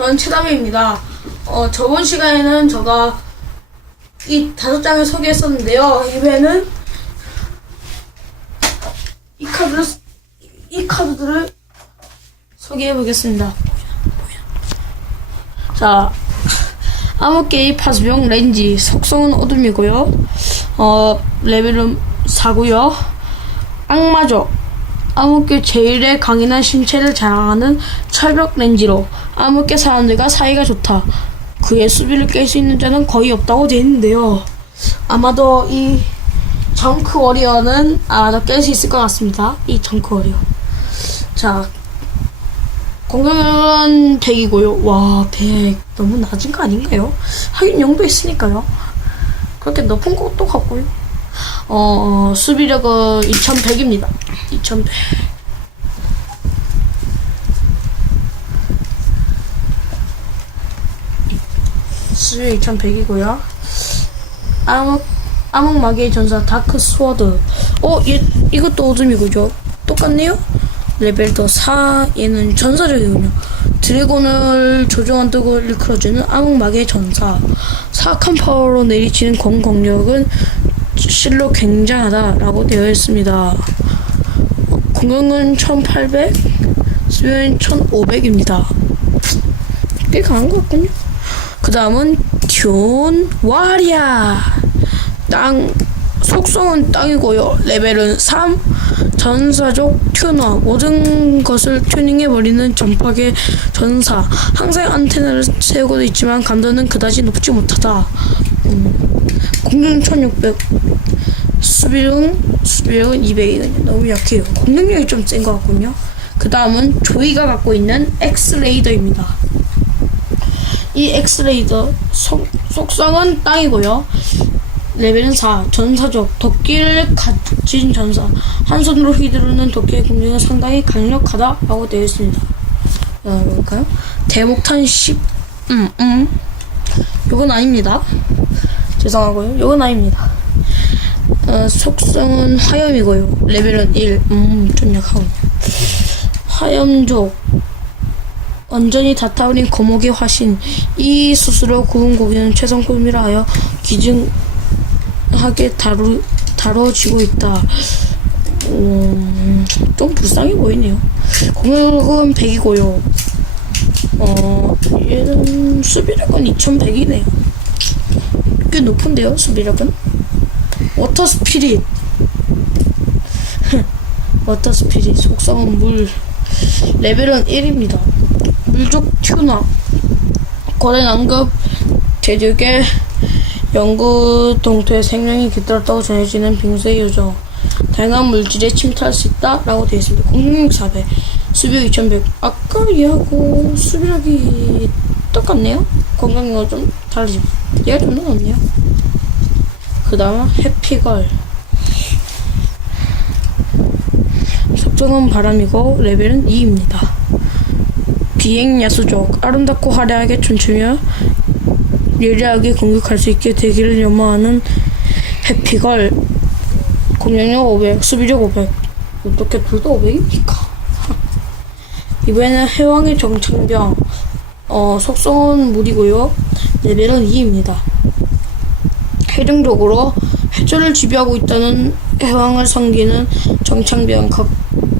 저는 최다배입니다. 어, 저번 시간에는 제가 이 다섯 장을 소개했었는데요. 이번에는 이 카드를, 이 카드들을 소개해 보겠습니다. 자, 암흑개의 파수병 렌지, 속성은 어둠이고요. 어, 레벨은 4고요. 악마족, 암흑계 제일의 강인한 신체를 자랑하는 철벽 렌지로 암흑계 사람들과 사이가 좋다. 그의 수비를 깰 수 있는 자는 거의 없다고 되어 있는데요. 아마도 이 정크 워리어는 아마도 깰 수 있을 것 같습니다. 이 정크 워리어. 자, 공격은 100이고요. 와, 100. 너무 낮은 거 아닌가요? 하긴 영도 있으니까요. 그렇게 높은 것도 같고요. 어, 수비력은 2100입니다. 2100. 수비 2100이고요. 암흑, 암흑마개의 전사 다크 스워드. 어, 얘, 이것도 어둠이고죠. 똑같네요? 레벨도 4, 얘는 전사력이군요. 드래곤을 조종한 덕을 일컬어주는 암흑마개의 전사. 사악한 파워로 내리치는 공공력은 실로 굉장하다라고 되어 있습니다. 공격은 1800, 수비는 1500입니다. 꽤 강한 것 같군요. 그 다음은 듀온 와리아. 땅, 속성은 땅이고요. 레벨은 3. 전사적 튜너. 모든 것을 튜닝해버리는 전파계 전사. 항상 안테나를 세우고 있지만 감도는 그다지 높지 못하다. 음, 공중 1600. 수비력은, 수비력은 200이거든요. 너무 약해요. 공격력이 좀 센 것 같군요. 그 다음은 조이가 갖고 있는 엑스레이더입니다. 이 엑스레이더 속, 속성은 땅이고요. 레벨은 4. 전사적. 도끼를 가진 전사. 한 손으로 휘두르는 도끼의 공격은 상당히 강력하다 라고 되어 있습니다. 자, 볼까요? 대목탄 10. 음, 음. 요건 아닙니다. 죄송하고요. 요건 아닙니다. 어, 속성은 화염이고요. 레벨은 1. 음, 좀 약하군요. 화염족. 완전히 다 타오린 거목의 화신. 이 스스로 구운 고기는 최상급이라 하여 기증하게 다루, 다뤄지고 있다. 음, 좀 불쌍해 보이네요. 공격은 100이고요. 어, 얘는 수비력은 2100이네요. 꽤 높은데요, 수비력은? 워터 스피릿. 워터 스피릿. 속성은 물. 레벨은 1입니다. 물족 튜너. 고대 남극 대륙의 영구 동토에 생명이 깃들었다고 전해지는 빙수의 요정. 다양한 물질에 침투할 수 있다라고 되어 있습니다. 공격력 400, 수비력 2100. 아까 얘하고 수비력이 똑같네요. 공격력은 좀 다르지만 얘가 좀더 높네요. 그 다음은 해피걸. 속성은 바람이고 레벨은 2입니다. 비행 야수족 아름답고 화려하게 춤추며 예리하게 공격할 수 있게 되기를 염원하는 해피걸 공격력 500 수비력 500 어떻게 둘다 500입니까? 이번에는 해왕의 정창병 어, 속성은 물이고요 레벨은 2입니다 해령적으로 해저를 지배하고 있다는 해왕을 섬기는 정창병 각-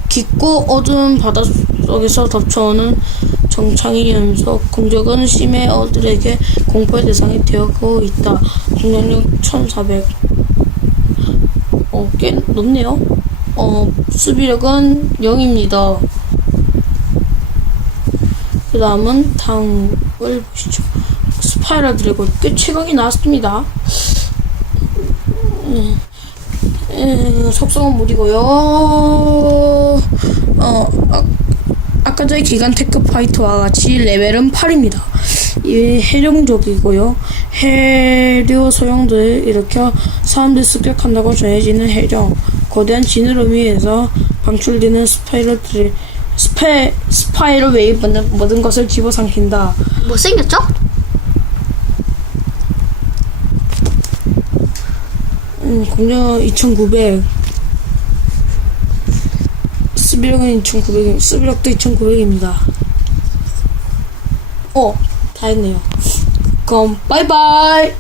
깊고 어두운 바닷속에서 덮쳐오는 정창의 연속 공격은 심해 어들에게 공포의 대상이 되고 있다. 공격력 1400. 어, 꽤 높네요. 어, 수비력은 0입니다. 그 다음은 당을 보시죠. 스파이럴 드래곤 꽤 최강이 나왔습니다. 음, 음, 속성은 물이고요. 어, 아, 아까 전에 기간 테크 파이터와 같이 레벨은 8입니다. 이 해령족이고요. 해류 소용들을 일으켜 사람들 습격한다고 전해지는 해령. 거대한 진을 의미해서 방출되는 스파이럴들이 스페, 스파이럴 웨이브는 모든 것을 집어삼킨다. 못생겼죠? 음, 공략 2900. 수비력은 2900, 수비력도 2900입니다. 어, 다 했네요. 그럼, 바이바이!